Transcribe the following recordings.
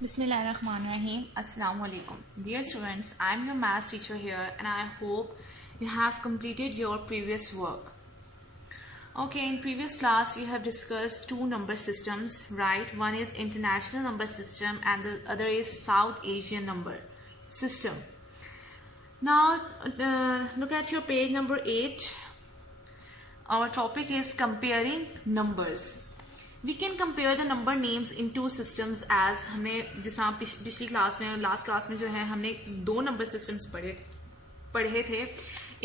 Bismillahirrahmanirrahim. Assalamu alaikum. Dear students, I am your maths teacher here and I hope you have completed your previous work. Okay, in previous class we have discussed two number systems, right? One is international number system and the other is South Asian number system. Now look at your page number 8. Our topic is comparing numbers. We can compare the number names in two systems as हमने जैसा पिछली class में और last class में जो है हमने दो नंबर सिस्टम्स पढ़े थे.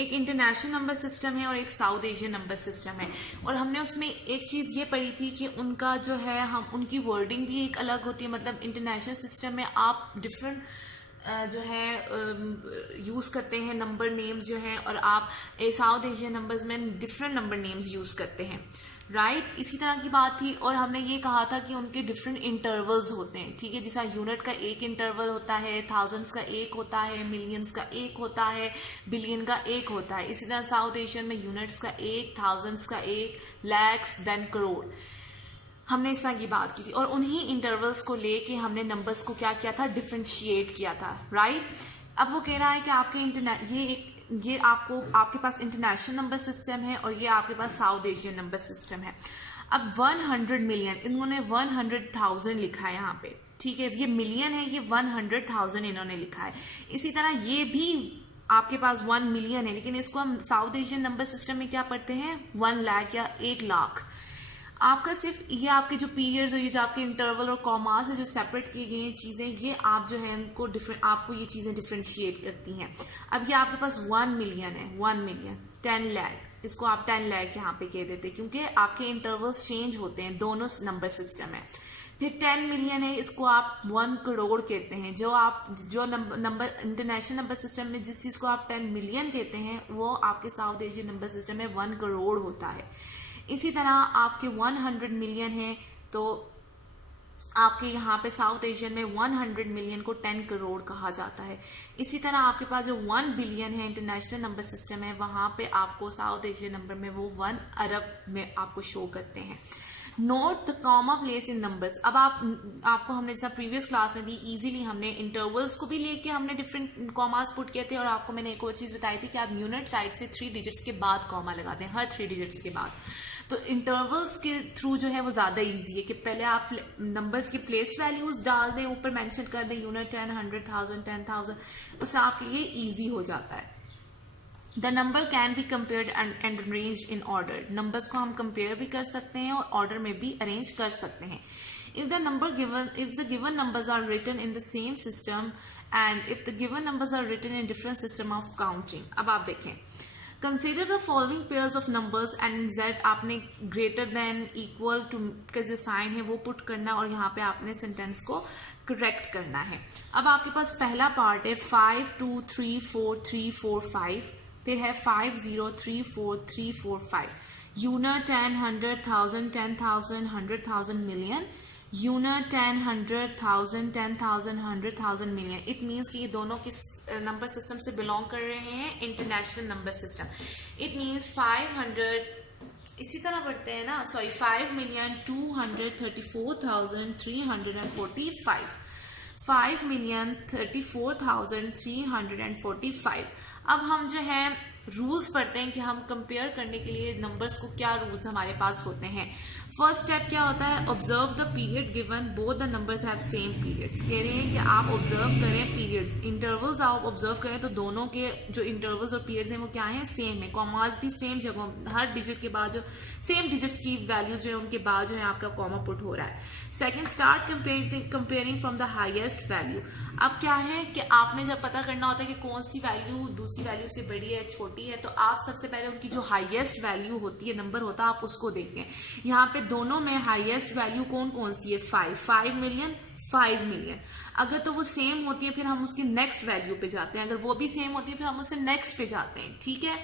एक इंटरनेशनल नंबर सिस्टम है और एक साउथ एशियन नंबर सिस्टम है. और हमने उसमें एक चीज़ ये पढ़ी थी कि उनका जो है हम उनकी वर्डिंग भी एक अलग होती है. मतलब इंटरनेशनल सिस्टम में आप डिफरेंट जो है यूज़ करते हैं नंबर नेम्स जो हैं और आप साउथ एशियन नंबर्स में डिफरेंट नंबर नेम्स यूज़ करते हैं, राइट. इसी तरह की बात थी और हमने ये कहा था कि उनके डिफरेंट इंटरवल्स होते हैं, ठीक है. जैसा यूनिट का एक इंटरवल होता है, थाउजेंड्स का एक होता है, मिलियंस का एक होता है, बिलियन का एक होता है. इसी तरह साउथ एशियन में यूनिट्स का एक, थाउजेंड्स का एक, लैक्स, देन करोड़. हमने इस तरह की बात की थी और उन्हीं इंटरवल्स को लेके हमने नंबर्स को क्या किया था, डिफरेंशिएट किया था, राइट. अब वो कह रहा है कि आपके ये आपके पास इंटरनेशनल नंबर सिस्टम है और ये आपके पास साउथ एशियन नंबर सिस्टम है. अब 100 मिलियन इन्होंने 100,000 लिखा है यहाँ पे, ठीक है. ये मिलियन है, ये 100,000 इन्होंने लिखा है. इसी तरह ये भी आपके पास 1 मिलियन है, लेकिन इसको हम साउथ एशियन नंबर सिस्टम में क्या पढ़ते हैं, 1 लाख या 1 लाख. आपका सिर्फ ये आपके जो पीरियड्स और ये जो आपके इंटरवल और कॉमास है जो सेपरेट की गई हैं चीज़ें, ये आप जो है इनको आपको ये चीज़ें डिफरेंशिएट करती हैं. अब ये आपके पास 1 मिलियन है, 1 मिलियन, 10 लाख, इसको आप 10 लाख यहाँ पे कह देते हैं क्योंकि आपके इंटरवल्स चेंज होते हैं, दोनों नंबर सिस्टम है. फिर 10 मिलियन है, इसको आप 1 करोड़ कहते हैं. जो नंबर इंटरनेशनल नंबर सिस्टम में जिस चीज़ को आप 10 मिलियन कहते हैं वो आपके साउथ एशियन नंबर सिस्टम में 1 करोड़ होता है. इसी तरह आपके 100 मिलियन है तो आपके यहाँ पे साउथ एशियन में 100 मिलियन को 10 करोड़ कहा जाता है. इसी तरह आपके पास जो 1 बिलियन है इंटरनेशनल नंबर सिस्टम है, वहां पे आपको साउथ एशियन नंबर में वो 1 अरब में आपको शो करते हैं. Note the comma place in numbers. अब आपको हमने जैसा प्रीवियस क्लास में भी इजीली हमने इंटरवल्स को भी लेके हमने डिफरेंट कॉमास पुट किए थे और आपको मैंने एक और चीज बताई थी कि आप यूनिट साइड से 3 डिजिट्स के बाद कॉमा लगाते हैं, हर 3 डिजिट्स के बाद. तो इंटरवल्स के थ्रू जो है वो ज्यादा इजी है कि पहले आप नंबर्स की प्लेस वैल्यूज डाल दें, ऊपर मेंशन कर दें यूनिट 10, 100,000, 10,000, उससे आपके लिए इजी हो जाता है. The number can be compared and arranged in order. Numbers को हम कंपेयर भी कर सकते हैं और ऑर्डर में भी अरेंज कर सकते हैं. if the given numbers are written in the same system and if the given numbers are written in different system of counting. अब आप देखें, consider the following pairs of numbers and Z आपने greater than equal to का जो sign है वो put करना और यहाँ पे आपने सेंटेंस को करेक्ट करना है. अब आपके पास पहला पार्ट है 5 2 3 4 3 4 5, फिर है 5 0 3 4 3 4 5. Unit 10, 100,000, 10,000, 100,000, million. Unit 10, 100,000, 10,000, 100,000, million. It means कि ये दोनों किस नंबर सिस्टम से बिलोंग कर रहे हैं, international number system. It means 500 इसी तरह बढ़ते हैं ना, सॉरी 5,234,345, 5,34,345. अब हम जो है रूल्स पढ़ते हैं कि हम कंपेयर करने के लिए नंबर्स को क्या रूल्स हमारे पास होते हैं. फर्स्ट स्टेप क्या होता है, observe the period given both the numbers have same periods. कह रहे हैं कि आप ऑब्जर्व करें पीरियड्स, इंटरवल्स आप ऑब्जर्व करें तो दोनों के जो इंटरवल्स और पीरियड्स हैं वो क्या हैं, सेम है. कॉमास भी सेम जगह, हर डिजिट के बाद जो सेम डिजिट्स की वैल्यूज जो है उनके बाद जो है आपका कॉमा पुट हो रहा है. Second, start comparing from the highest value. अब क्या है कि आपने जब पता करना होता है कि कौन सी वैल्यू दूसरी वैल्यू से बड़ी है छोटी है, तो आप सबसे पहले उनकी जो हाईएस्ट वैल्यू होती है, नंबर होता है, आप उसको देखते हैं. यहाँ पे दोनों में हाईएस्ट वैल्यू कौन कौन सी है, 5 मिलियन, 5 मिलियन. अगर तो वो सेम होती है फिर हम उसकी नेक्स्ट वैल्यू पे जाते हैं, अगर वो भी सेम होती है फिर हम उससे नेक्स्ट पे जाते हैं, ठीक है.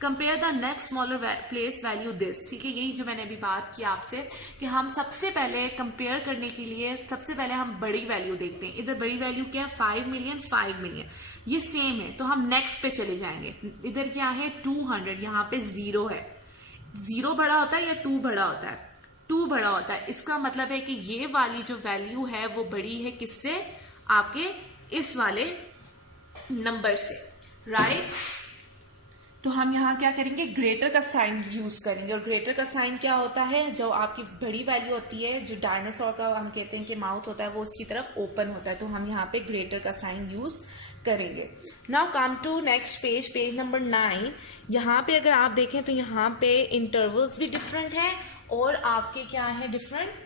Compare the next smaller place value this, ठीक है. यही जो मैंने अभी बात की आपसे कि हम सबसे पहले कंपेयर करने के लिए सबसे पहले हम बड़ी वैल्यू देखते हैं. इधर बड़ी वैल्यू क्या है, 5 मिलियन, 5 मिलियन, ये सेम है तो हम नेक्स्ट पे चले जाएंगे. इधर क्या है 200, यहाँ पे 0 है. 0 बड़ा होता है या 2 बड़ा होता है, 2 बड़ा होता है। इसका मतलब है कि ये वाली जो वैल्यू है वो बड़ी है किससे, आपके इस वाले नंबर से, राइट। तो हम यहाँ क्या करेंगे, ग्रेटर का साइन यूज करेंगे। और ग्रेटर का साइन क्या होता है, जो आपकी बड़ी वैल्यू होती है, जो डायनासोर का हम कहते हैं कि माउथ होता है, वो उसकी तरफ ओपन होता है, तो हम यहाँ पे ग्रेटर का साइन यूज करेंगे। Now come to next page, page number 9। यहाँ पे अगर आप देखें तो यहाँ पे इंटरवल्स भी डिफरेंट है और आपके क्या है, डिफरेंट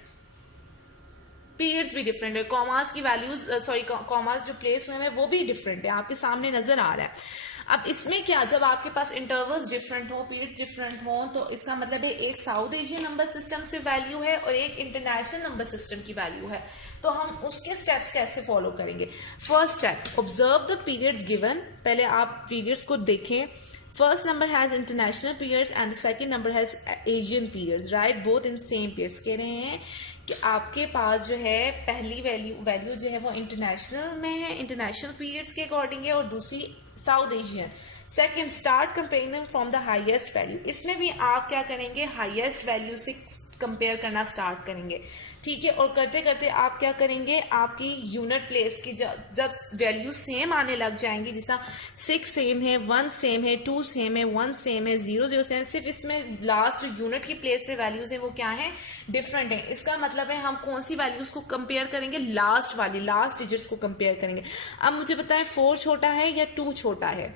पीरियड्स भी डिफरेंट है। कॉमास की वैल्यूज, सॉरी कॉमास जो प्लेस हुए हैं वो भी डिफरेंट है, आपके सामने नजर आ रहा है। अब इसमें क्या, जब आपके पास इंटरवल्स डिफरेंट हो, पीरियड्स डिफरेंट हो, तो इसका मतलब है एक साउथ एशियन नंबर सिस्टम से वैल्यू है और एक इंटरनेशनल नंबर सिस्टम की वैल्यू है। तो हम उसके स्टेप्स कैसे फॉलो करेंगे। First step, observe the periods given. पहले आप पीरियड्स को देखें। First number has international periods and the second number has Asian periods, right, both in same periods. कह रहे हैं कि आपके पास जो है पहली वैल्यू जो है वो इंटरनेशनल में है, इंटरनेशनल पीरियड्स के अकॉर्डिंग है, और दूसरी south Asian. Second, start comparing them from the highest value. इसमें भी आप क्या करेंगे, हाईएस्ट वैल्यू से कंपेयर करना स्टार्ट करेंगे, ठीक है। और करते करते आप क्या करेंगे, आपकी यूनिट प्लेस की जब वैल्यू सेम आने लग जाएंगी, जैसा 6 सेम है, 1 सेम है, 2 सेम है, 1 सेम है, 0 0 सेम है, सिर्फ इसमें लास्ट जो यूनिट की प्लेस पे वैल्यूज है वो क्या है, डिफरेंट है। इसका मतलब है हम कौन सी वैल्यूज को कंपेयर करेंगे, लास्ट वाली, लास्ट डिजिट्स को कंपेयर करेंगे। अब मुझे बताएं 4 छोटा है या 2 छोटा है।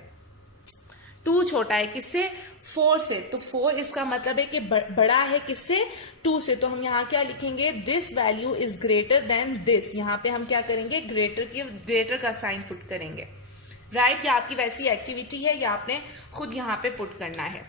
2 छोटा है, किससे, 4 से। तो 4 इसका मतलब है कि बड़ा है किससे, 2 से। तो हम यहाँ क्या लिखेंगे, this value is greater than this. यहाँ पे हम क्या करेंगे, ग्रेटर का साइन पुट करेंगे, राइट। ये आपकी वैसी एक्टिविटी है, ये आपने खुद यहाँ पे पुट करना है।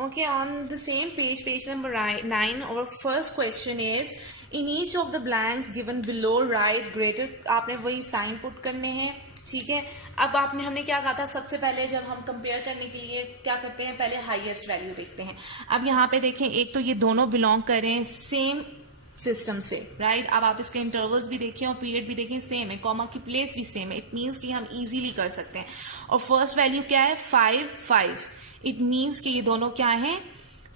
Okay, on the same page, page number 9, और first question is in each of the blanks given below right greater. आपने वही साइन पुट करने हैं, ठीक है। अब हमने क्या कहा था, सबसे पहले जब हम कंपेयर करने के लिए क्या करते हैं, पहले हाईएस्ट वैल्यू देखते हैं। अब यहाँ पे देखें, एक तो ये दोनों बिलोंग कर रहे हैं सेम सिस्टम से, राइट। अब आप इसके इंटरवल्स भी देखें और पीरियड भी देखें, सेम है, कॉमा की प्लेस भी सेम है। इट मीन्स कि हम इजीली कर सकते हैं। और फर्स्ट वैल्यू क्या है, 5 5। इट मीन्स कि ये दोनों क्या है,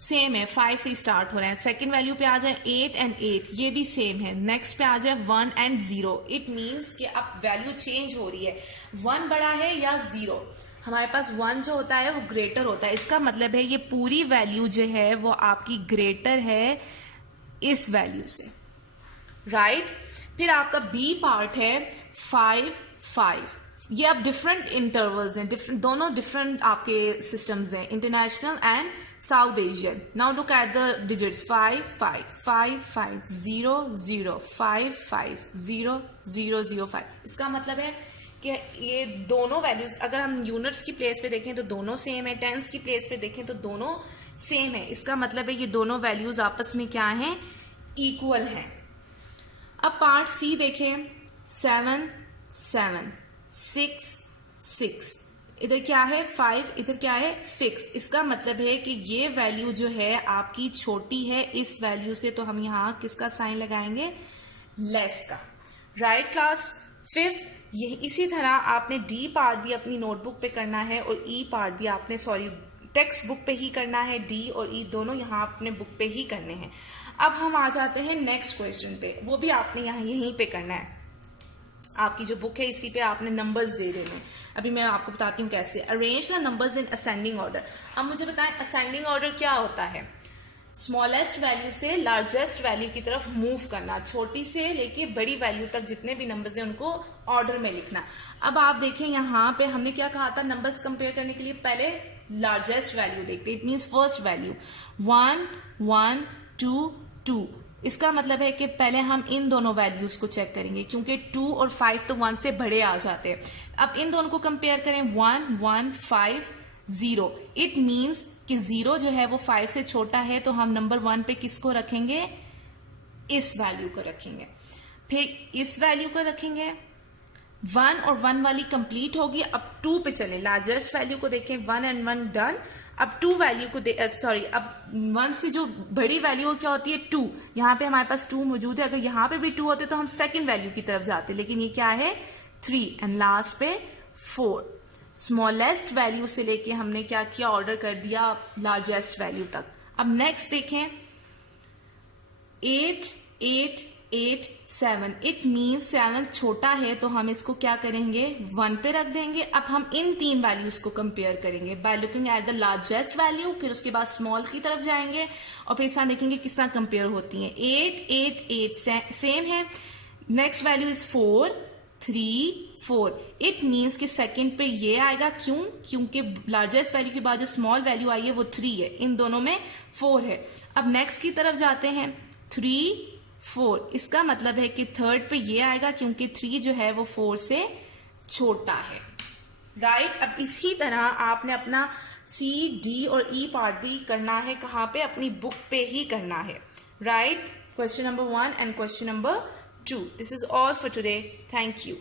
सेम है, 5 से स्टार्ट हो रहा है। सेकंड वैल्यू पे आ जाए 8 and 8, ये भी सेम है। नेक्स्ट पे आ जाए 1 and 0। इट मीन्स कि अब वैल्यू चेंज हो रही है, 1 बड़ा है या 0। हमारे पास 1 जो होता है वो ग्रेटर होता है। इसका मतलब है ये पूरी वैल्यू जो है वो आपकी ग्रेटर है इस वैल्यू से, राइट। फिर आपका बी पार्ट है 5 5। ये अब डिफरेंट इंटरवल्स हैं, दोनों डिफरेंट आपके सिस्टम्स हैं, international and south Asian. Now look at the digits, 5 5 5 5 0 0 5 5 0 0 0 5। इसका मतलब है कि ये दोनों वैल्यूज अगर हम यूनिट्स की प्लेस पे देखें तो दोनों सेम है, टेंस की प्लेस पे देखें तो दोनों सेम है। इसका मतलब है ये दोनों वैल्यूज आपस में क्या हैं, इक्वल हैं। अब पार्ट सी देखें, 7 7 6 6। इधर क्या है 5, इधर क्या है 6। इसका मतलब है कि ये वैल्यू जो है आपकी छोटी है इस वैल्यू से, तो हम यहाँ किसका साइन लगाएंगे, लेस का, राइट क्लास। फिफ्थ, ये इसी तरह आपने डी पार्ट भी अपनी नोटबुक पे करना है और ई पार्ट भी आपने टेक्स्ट बुक पे ही करना है। डी और ई दोनों यहाँ अपने बुक पे ही करने हैं। अब हम आ जाते हैं नेक्स्ट क्वेश्चन पे, वो भी आपने यहाँ यहीं पे करना है। आपकी जो बुक है इसी पे आपने नंबर्स दे देने हैं। अभी मैं आपको बताती हूँ कैसे। Arrange the numbers in ascending order. अब मुझे बताएं असेंडिंग ऑर्डर क्या होता है, स्मॉलेस्ट वैल्यू से लार्जेस्ट वैल्यू की तरफ मूव करना, छोटी से लेके बड़ी वैल्यू तक जितने भी नंबर्स हैं उनको ऑर्डर में लिखना। अब आप देखें यहाँ पे हमने क्या कहा था, नंबर्स कंपेयर करने के लिए पहले लार्जेस्ट वैल्यू देखते, इट मीन्स फर्स्ट वैल्यू 1 1 2 2। इसका मतलब है कि पहले हम इन दोनों वैल्यूज को चेक करेंगे क्योंकि 2 और 5 तो 1 से बड़े आ जाते हैं। अब इन दोनों को कंपेयर करें, 1 1 5 0। इट मीन्स कि 0 जो है वो 5 से छोटा है, तो हम नंबर 1 पे किसको रखेंगे, इस वैल्यू को रखेंगे। फिर इस वैल्यू को रखेंगे, 1 और 1 वाली कंप्लीट होगी। अब 2 पे चले, लार्जेस्ट वैल्यू को देखें, 1 and 1 डन। अब 2 वैल्यू को अब 1 से जो बड़ी वैल्यू क्या होती है 2। यहाँ पे हमारे पास 2 मौजूद है, अगर यहाँ पे भी 2 होते तो हम सेकंड वैल्यू की तरफ जाते, लेकिन ये क्या है 3 एंड लास्ट पे 4। स्मॉलेस्ट वैल्यू से लेके हमने क्या किया, ऑर्डर कर दिया लार्जेस्ट वैल्यू तक। अब नेक्स्ट देखें, 8, 8, 8, 7. इट मीन्स 7 छोटा है तो हम इसको क्या करेंगे 1 पे रख देंगे. अब हम इन तीन वैल्यूज को कंपेयर करेंगे by looking at the largest value, फिर उसके बाद स्मॉल की तरफ जाएंगे और फिर साथ देखेंगे किस तरह कंपेयर होती है. 8, 8, 8 सेम है. Next value is 4, 3, 4. It means कि सेकंड पे ये आएगा. क्यों? क्योंकि लार्जेस्ट वैल्यू के बाद जो स्मॉल वैल्यू आई है वो 3 है. इन दोनों में 4 है. अब नेक्स्ट की तरफ जाते हैं. 3, 4. इसका मतलब है कि थर्ड पे ये आएगा क्योंकि 3 जो है वो 4 से छोटा है. राइट. अब इसी तरह आपने अपना C, D और E पार्ट भी करना है. कहाँ पे? अपनी बुक पे ही करना है. Right. Question number 1 and question number 2. This is all for today. Thank you.